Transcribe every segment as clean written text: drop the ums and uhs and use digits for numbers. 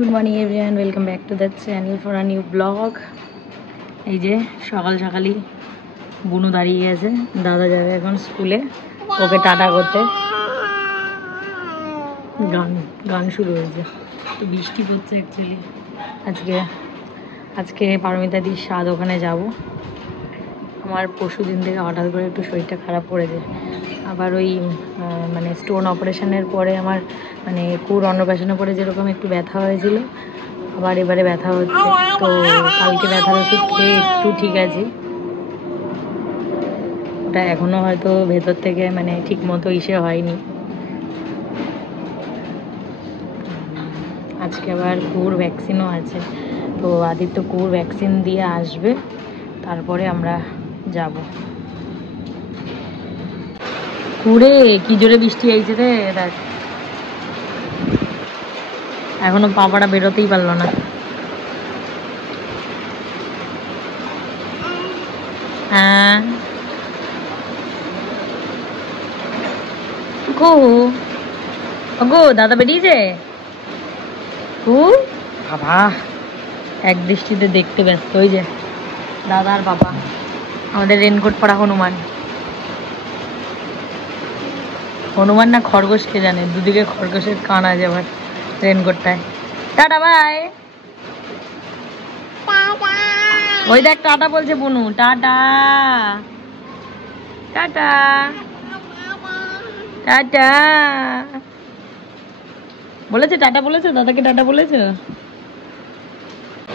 Good morning everyone, welcome back to the channel for a new blog. এই যে সকাল সকালই বুনু দাঁড়িয়ে আছে, দাদা যাবে এখন স্কুলে, ওকে টাটা করতে। গান গান শুরু হয়েছে, তো বৃষ্টি পড়ছে অ্যাকচুয়ালি। আজকে পারমিতাদির স্বাদ ওখানে যাব। আমার পরশু দিন থেকে হঠাৎ করে একটু শরীরটা খারাপ করেছে। আবার ওই মানে স্টোন অপারেশনের পরে আমার মানে কুর অন্নপ্রাশনের পরে যেরকম একটু ব্যথা হয়েছিল, আবার এবারে ব্যথা হচ্ছে। তো কালকে ব্যথার ওষুধ খেয়ে একটু ঠিক আছে, ওটা এখনও হয়তো ভেতর থেকে মানে ঠিক মতো হয়নি। আজকে আবার কুর ভ্যাকসিনও আছে, তো আদিত্য কুর ভ্যাকসিন দিয়ে আসবে, তারপরে আমরা যাব। কুড়ে কি জোরে বৃষ্টি হয়েছে রে, দেখ এখনো পাপাটা বেরোতেই পারলো না। হ্যাঁ গো গো দাদা বেরিয়েছে। কু বাবা এক দৃষ্টিতে দেখতে ব্যস্ত। ওই যে দাদা আর বাবা, আমাদের রেনকোট পরা হনুমান। হনুমান না খরগোশ কে জানে, দুদিকে খরগোশের কান আছে আবার রেনকোটটায়। Tata bye. ওই দেখ টাটা বলছে বুনু, টাটা টাটা টাটা বলেছে, টাটা বলেছে, দাদাকে টাটা বলেছে।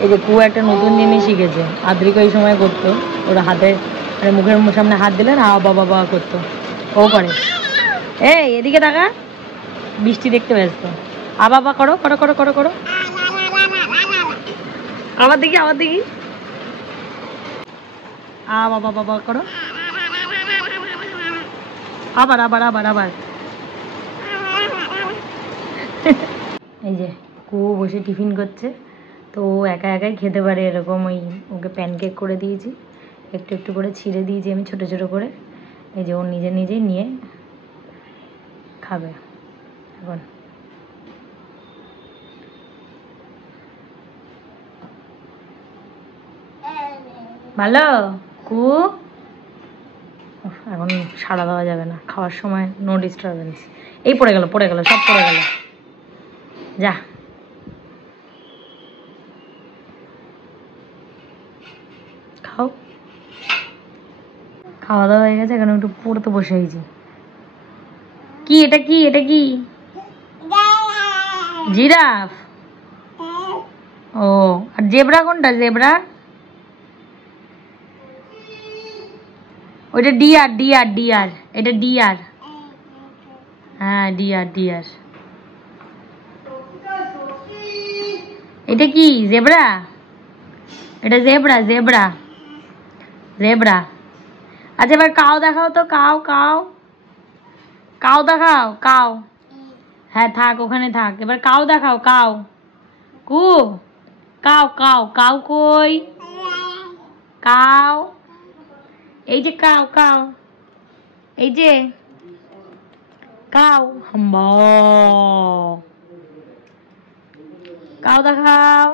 এই যে কু একটা নতুন জিনিস শিখেছে, আদ্রিকা এই সময় করতো, ওরা হাতে মানে মুখের সামনে হাত দিলে না বাবা বাবা করতো, ও করে। এই এদিকে টাকা, বৃষ্টি দেখতে ব্যস্ত। বাবা করো করো করো করো করো, আবার দেখি আবার দেখি, বাবা বাবা করো, আবার আবার আবার আবার। এই যে কু বসে টিফিন করছে, তো একা একাই খেতে পারে এরকম। ওই ওকে প্যানকেক করে দিয়েছি, একটু একটু করে ছিঁড়ে দিয়েছি আমি ছোটো ছোটো করে। এই যে ও নিজে নিজেই নিয়ে খাবে এখন। ভালো কু, এখন সাড়া দেওয়া যাবে না, খাওয়ার সময় নো ডিস্টারবেন্স। এই পড়ে গেল পড়ে গেল, সব পড়ে গেল, যা খাও। খাওয়া দাওয়া হয়ে গেছে, এখন একটু পড়তে বসে হয়েছি। কি এটা, কি এটা, কি জিরাফ? ও, আর জেব্রা কোনটা? জেব্রা ওইটা ডিয়ার, ডিয়ার ডিয়ার, এটা ডিয়ার। হ্যাঁ ডিয়ার ডিয়ার। এটা কি জেব্রা? এটা জেব্রা জেব্রা জেব্রা। আচ্ছা এবার কাউ দেখাও তো, কাউ কাউ কাউ দেখাও, কাউ। হ্যাঁ থাক ওখানে থাক, এবার কাউ দেখাও, কাউ। কু কাউ কাউ কাউ কই? কাউ, এই যে কাউ কাউ, এই যে কাউ। হাম্বা, কাউ দেখাও,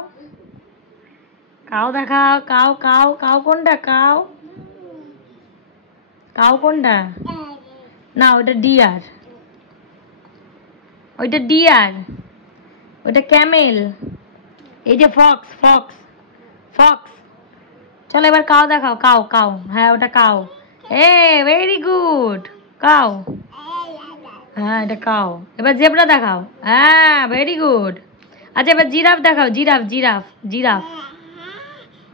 কাউ দেখাও, কাউ কাউ কাউ কোনটা? কাউ কাউ কোনটা? না ওটা ডিয়ার, ওইটা ডিয়ার, ওইটা ক্যামেল, এই যে ফক্স ফক্স ফক্স। চলো এবার কাউ দেখাও, কাউ কাউ, হ্যাঁ ওটা cow. A very good, cow. হ্যাঁ এটা কাউ। এবার জেব্রা দেখাও, হ্যাঁ ভেরি গুড। আচ্ছা এবার জিরাফ দেখাও, জিরাফ জিরাফ জিরাফ।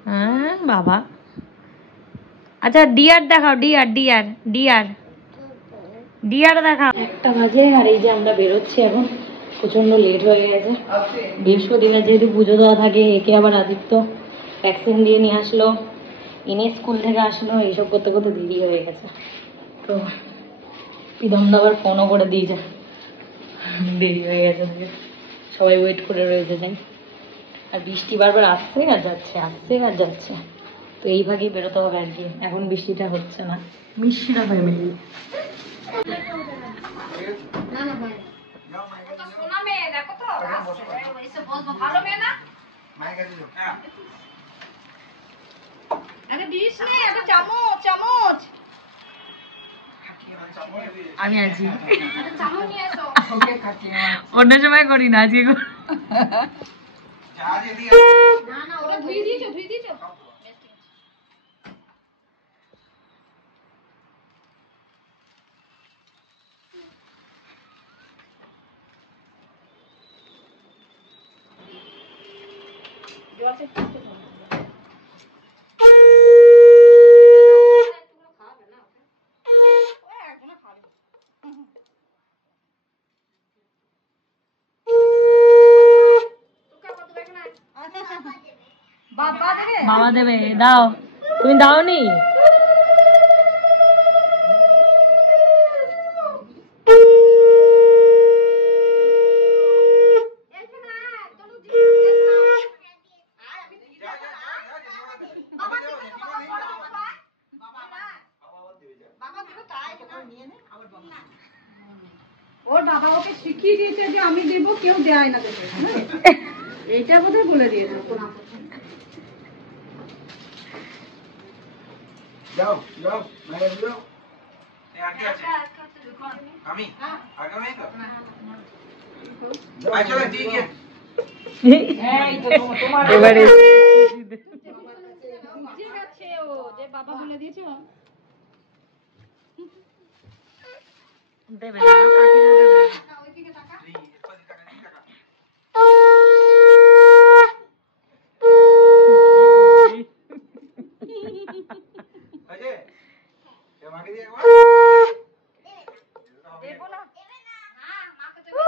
হ্যাঁ বাবা। আচ্ছা ডিয়ার দেখাও, ডিয়ার ডিয়ার ডিয়ার ডিয়ার দেখাও। 1টা বাজে, আর এই যে আমরা বেরোচ্ছি এখন, প্রচন্ড লেট হয়ে গেছে। বৃহস্পতিবার যেহেতু পুজো দেওয়া থাকে, একে আবার আদিত্য ভ্যাকসিন দিয়ে নিয়ে আসলো, এনে স্কুল থেকে আসলো, এইসব করতে করতে দেরি হয়ে গেছে। তো প্রীতমদা আবার ফোনও করে দিয়েছে, দেরি হয়ে গেছে, সবাই ওয়েট করে রয়েছে তাই। আর বৃষ্টি বারবার আসছে আর যাচ্ছে, আসছে আর যাচ্ছে, তো এই ভাগেই বেরোতে হবে আর কি। এখন বৃষ্টিটা হচ্ছে না, মিষ্টিটা ফ্যামিলি। সোনা মেয়ে দেখো তো এসে বসবো ভালো মেয়ে না আরে দিস নে একটা চামচ চামচ আমি আছি চামচ নিয়ে এসো অন্য সময় করি না আজকে না না ওরা ধুই দিয়েছো বাবা দেবে দাও তুমি দাওনি ওর বাবা ওকে শিখিয়ে দিয়েছে যে আমি দেবো কেউ দেয় না দেবে এইটা বোধহয় বলে দিয়েছে যাও যাও মেরে দিও আগে আছে আমি আগে আমি তো আই চলো ঠিক আছে এই তো তোমার এবারে ঠিক আছে ও যে বাবা বলে দিয়েছে দেবে না কাকি দেবে না ওইদিকে টাকা আজে এ মাকে দিয়ে একবার দেবো না হ্যাঁ মাকে দেবে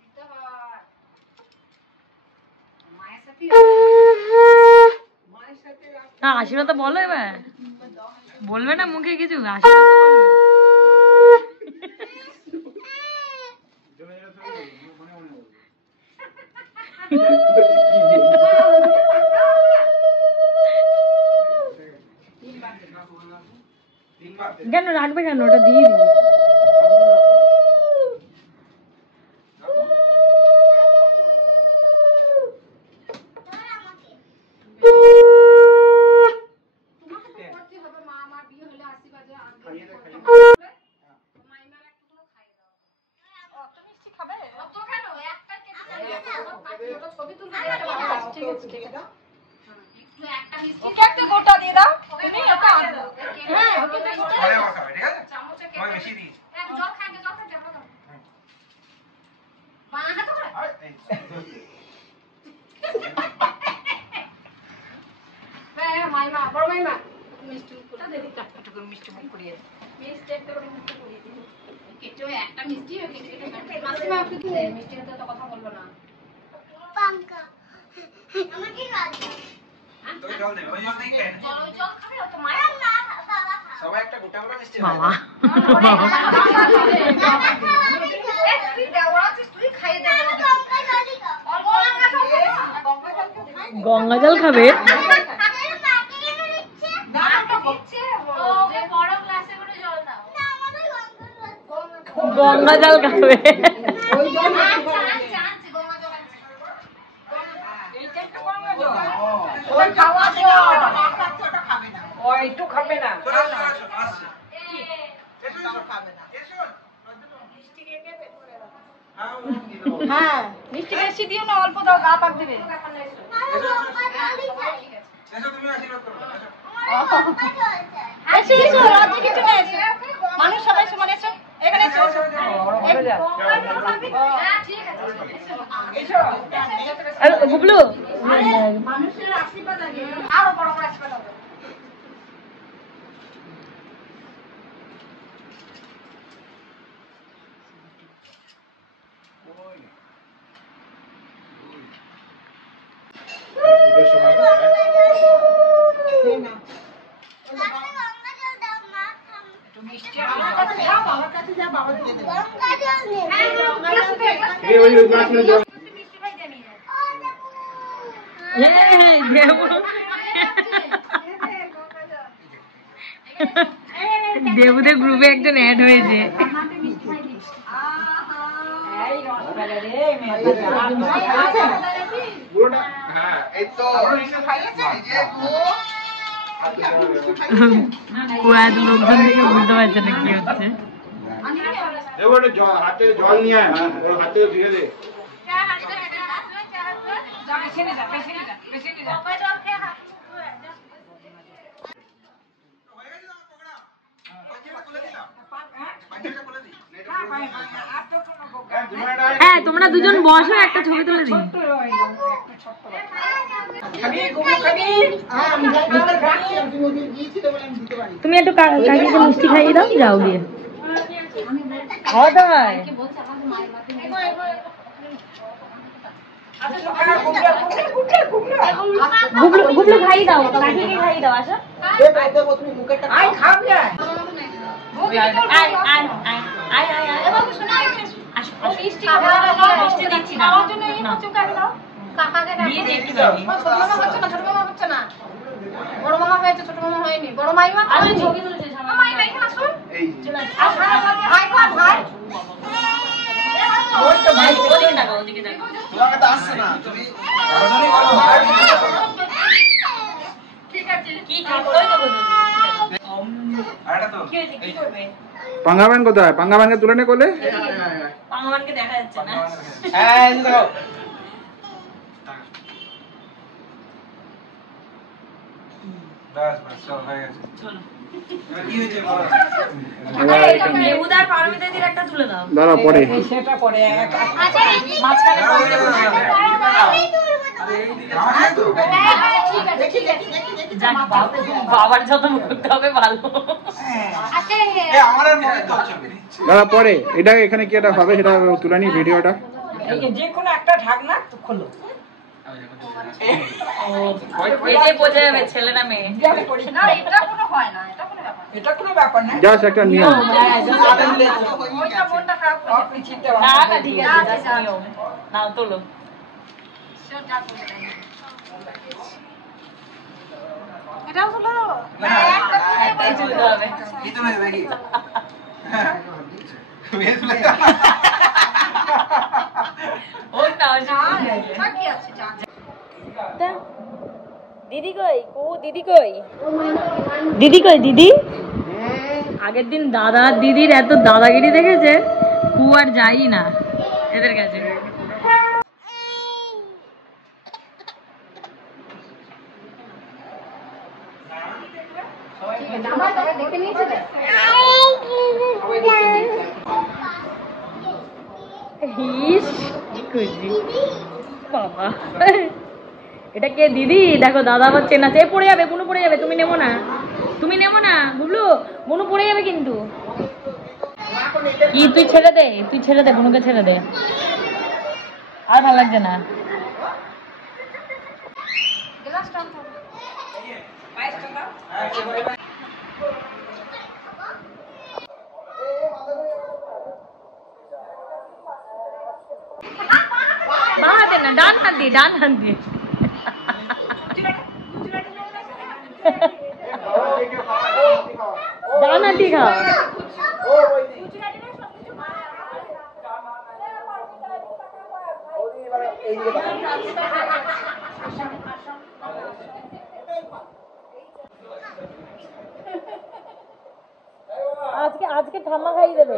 দিতে হয় মায়ের সাথে না আশীর্বাদ তো বলো এবার বলবে না মুখে কিছু আশীর্বাদ তো বলবে জমে গেলে তো মনে মনে বলবে কেন রাখবে কেন ওটা দিয়ে দিবি ওকে একটা গোটা দিয়ে দাও তুমি ওটা আনবো হ্যাঁ ওকে তো গোটা পরে কথা হবে ঠিক আছে আমি বেশি দিই জল খাইতে বাঁ হাতে করে মাইমা বড় মাইমা মিষ্টি মুখটা দে দিই একটু করে মিষ্টি মুখ করিয়ে মিষ্টি একটা করে মুখটা করিয়ে দিই কেটে একটা মিষ্টি কেটে মাসিমা একটু দে মিষ্টি হাতে তো কথা বলবো না পাঙ্কা আমাকে রাজি তো জল দেবে ওই জল নেই কেন জল খাবে তো মায়া না বাবা সবাই একটা গোটা গোটা মিষ্টি বাবা গঙ্গা জল খাবে গঙ্গা জল খাবে একটু খাবে না হ্যাঁ মিষ্টি বেশি দিও না অল্প দাও গা পাক দিবে এসো এসো লজ্জা কিছু নেই মানুষ সবাই সমান এসো এখানে এসো গুবলু মানুষের আশীর্বাদ আগে আরো বড় বড় আশীর্বাদ হবে দেবুদের গ্রুপে একজন অ্যাড হয়েছে পুরোটা হ্যাঁ এই তো কুয়ার লোকজন থেকে বুঝতে পারছে না কি হচ্ছে। হাতে জল নিয়ে আয়, ওর হাতে দিয়ে দে। হ্যাঁ তোমরা দুজন বসো, একটা ছবি তুলে দিই। তুমি একটু কাকিকে মিষ্টি খাইয়ে দাও, যাও গিয়ে খাওয়াতে হয়। গুবলু খাইয়ে দাও, কাকিকে খাইয়ে দাও। আসো বড় মামা হয়েছে, ছোট মামা হয়নি। বড় মাইমা ছবি তুলছে। পাঙ্গাবান কোথায়? পাঙ্গাবানকে তুলে নে কোলে। পাঙ্গাবানকে দেখা যাচ্ছে না। দাঁড়া পরে বাবার যত্ন করতে হবে ভালো। দাঁড়া পরে এটা এখানে কি একটা হবে সেটা তুলে নি ভিডিওটা। যে কোনো একটা ঢাকনা খোলো। বোঝা যাবে ছেলে না মেয়ে। এটা কোনো ব্যাপার না, জাস্ট একটা নিয়ম। না না ঠিক আছে, নিয়ম। নাও তোলো। এটাও হলো একটাই তুলতে হবে। ওর না বাকি আছে যা। দিদি কই? ও দিদি কই? দিদি কই? দিদি আগের দিন দাদা দিদির এত দাদাগিরি দেখেছে, কু আর যাই না এদের কাছে। বাবা এটা কে দিদি? দেখো দাদা আবার চেনাচ্ছে। পড়ে যাবে, বুনু পড়ে যাবে। তুমি নেবো না, তুমি নেবো না বুবলু, বুনু পড়ে যাবে কিন্তু। কি তুই ছেড়ে দে, তুই ছেড়ে দে, বুনুকে ছেড়ে দে। আর ভালো লাগছে না। বাঁ হাতে না, ডান হাত দিয়ে, ডান হাত দিয়ে। ডান হাত দিয়ে খাও। আজকে আজকে ঠাম্মা খাইয়ে দেবে।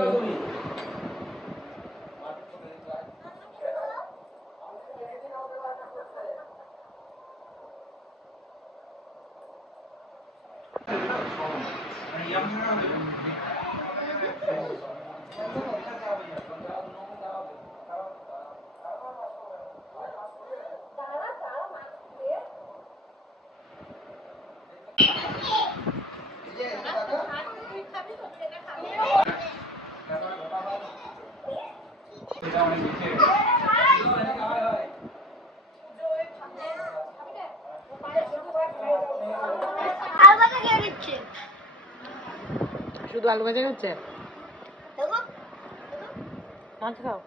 শুধু আলু ভাজা হচ্ছে, মাছ খাও।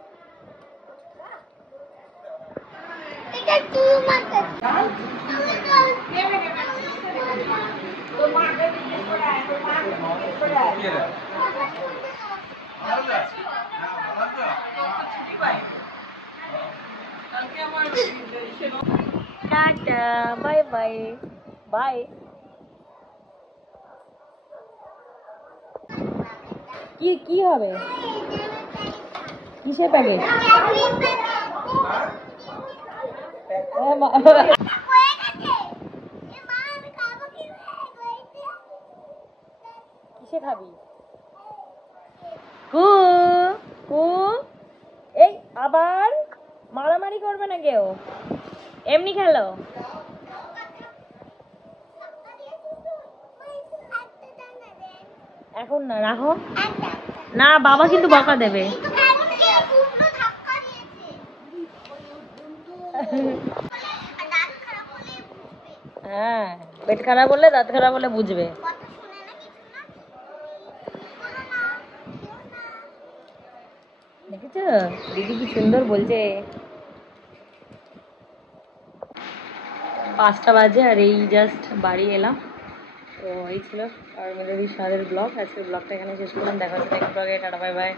Tata, bye bye, bye. কি কি হবে? কিসের প্যাকেট? কিসে খাবি? কু কু, এই আবার মারামারি করবে না কেউ, এমনি খেলো। এখন না, রাখো না, বাবা কিন্তু বকা দেবে। হ্যাঁ, পেট খারাপ হলে, দাঁত খারাপ হলে বুঝবে। দেখেছো দিদি কি সুন্দর বলছে। 5টা বাজে আর এই জাস্ট বাড়ি এলাম। তো এই ছিল আর মেলোডি স্বাদের ব্লগ। আজকের ব্লগটা এখানে শেষ করলাম। দেখা হচ্ছে নেক্সট ব্লগে। Tata, bye by.